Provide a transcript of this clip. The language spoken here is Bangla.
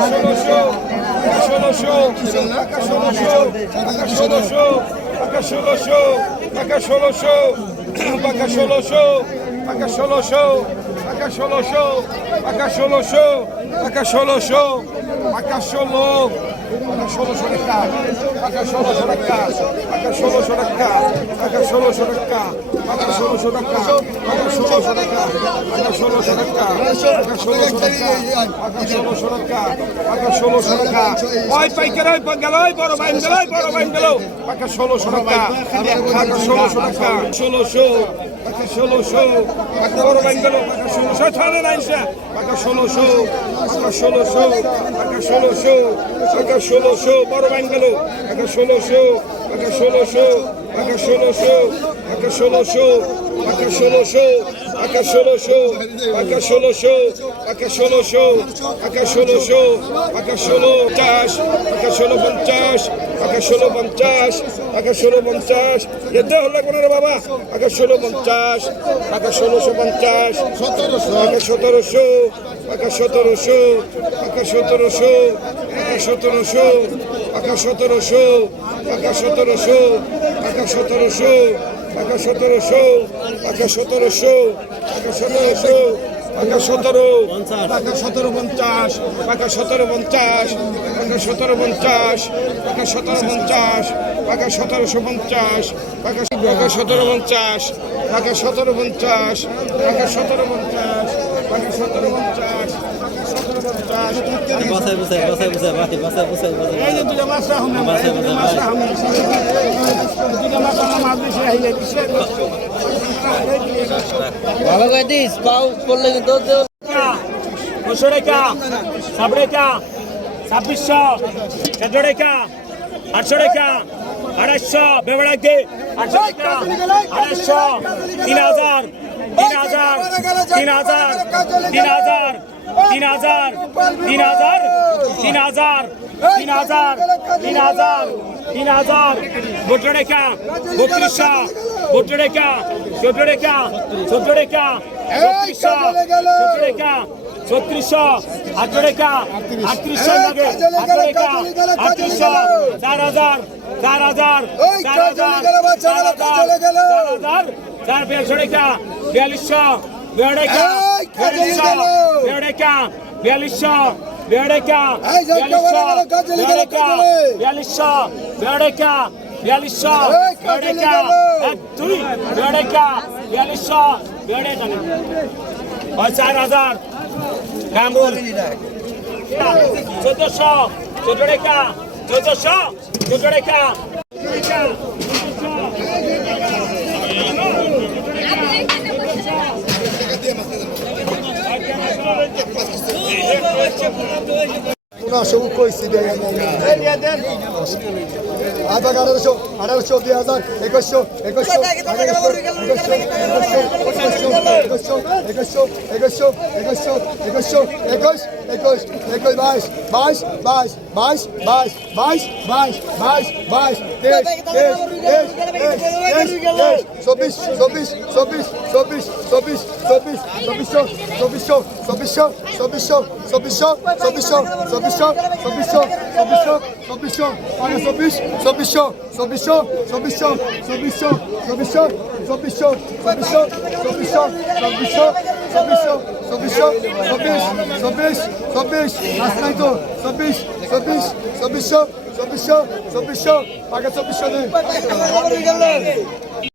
ষোলোশো টাকা ষোলোশো টাকা ষোলোশো টাকা ষোলোশো টাকা ষোলোশো টাকা ষোলোশো টাকা ষোলোশো টাকা ষোলো টাকা ষোলোশো টাকা টাকা ষোলোশো টাকা টাকা ষোলোশো টাকা টাকা ষোলোশো টাকা টাকা ষোলোশো টাকা টাকা ষোলোশো টাকা টাকা ষোলোশো টাকা টাকা ষোলোশো টাকা টাকা ষোলোশো টাকা টাকা ষোলোশো টাকা ওই পাইকার ওই গেল ওই বড় বাইন গেল ওই বড় বাইন গেল টাকা ষোলোশো টাকা টাকা ষোলোশো টাকা ষোলোশো টাকা ষোলোশো টাকা বড় বাইন গেল টাকা ষোলোশো ছয় নাইনশা টাকা ষোলোশো টাকা ষোলোশো টাকা ষোলোশো টাকা ষোলোশো বড় বাইন গেল টাকা ষোলোশো টাকা ষোলোশো টাকা ষোলোশো টাকা ষোলোশো টাকা ষোলোশো টাকা ষোলোশো টাকা ষোলোশো টাকা ষোলোশো টাকা ষোলোশো টাকা ষোলো পঞ্চাশ টাকা ষোলো পঞ্চাশ টাকা ষোলো পঞ্চাশ টাকা ষোলো পঞ্চাশ এতে হলে কোনো রে বাবা টাকা ষোলো পঞ্চাশ টাকা ষোলোশো পঞ্চাশ টাকা সতেরোশো টাকা সতেরোশো টাকা সতেরোশো টাকা সতেরোশো টাকা সতেরোশো টাকা সতেরোশো টাকা সতেরোশো টাকা সতেরোশো টাকা সতেরোশো টাকা সতেরোশো টাকা সতেরো টাকা সতেরো পঞ্চাশ টাকা সতেরো পঞ্চাশ পাকা সতেরো পঞ্চাশ পাকা সতেরো পঞ্চাশ পাকা সতেরোশো পঞ্চাশ পাকা পাকা সতেরো পঞ্চাশ পাকা সতেরো পঞ্চাশ পাকা সতেরো পঞ্চাশ পাকা সতেরো পঞ্চাশ ভালো গাইতিস পাও করলে কিন্তু সাপড়ে চা ছাব্বিশশো চারশো টাকা আটশো টাকা আড়াইশো বেবড়া দে আটশো টাকা আড়াইশো তিন হাজার তিন হাজার তিন হাজার তিন হাজার তিন হাজার তিন হাজার তিন হাজার তিন হাজার তিন হাজার তিন হাজার বত্র টাকা বত্রিশশো বত্র টাকা চোদ্দ টাকা চোদ্দ টাকা বত্রিশশো চোদ্দ টাকা ছত্রিশশো আটরেখা আটত্রিশশো লাগে আটরেখা আটত্রিশশো চার হাজার চার হাজার চার হাজার চার হাজার চার বিয়াল্লিশশো রেখা বিয়াল্লিশশো বিয়ারেখা বিয়াল্লিশশো বিয়ারেখা বিয়াল্লিশশো বিয়ারেখা বিয়াল্লিশশো বিয়ারেখা বিয়াল্লিশশো বিয়ারেখা বিয়াল্লিশশো বিয়ারেখা এক দুই বিয়ারেখা বিয়াল্লিশশো বিয়ারেখা চার হাজার। কামরুল চোদ্দশো চোদ্দ রেখা চোদ্দশো চোদ্দ টাকা পনেরোশো কইছি হাজার আঠারোশো আঠারোশো দুই হাজার একুশশো একুশশো একুশশো একুশশো একুশশো একুশশো একুশশো একুশ একুশ একুশ বাইশ বাইশ বাইশ। বাইশ বাইশ বাইশ বাইশ বাইশ বাইশ তেইশ তেইশ তেইশ তেইশ তেইশ চব্বিশ চব্বিশ চব্বিশ চব্বিশ চব্বিশ চব্বিশ চব্বিশশো চব্বিশশো চব্বিশশো চব্বিশশো চব্বিশশো চব্বিশশো চব্বিশশো চব্বিশশো চব্বিশশো চব্বিশশো আগে চব্বিশ চব্বিশশো চব্বিশশো চব্বিশশো চব্বিশশো চব্বিশশো চব্বিশশো চব্বিশশো চব্বিশশো চব্বিশশো চব্বিশশো চব্বিশশো চব্বিশ চব্বিশ চব্বিশ আজ নাই তো, চব্বিশ চব্বিশ চব্বিশশো চব্বিশশো চব্বিশশো আগে চব্বিশশো নেই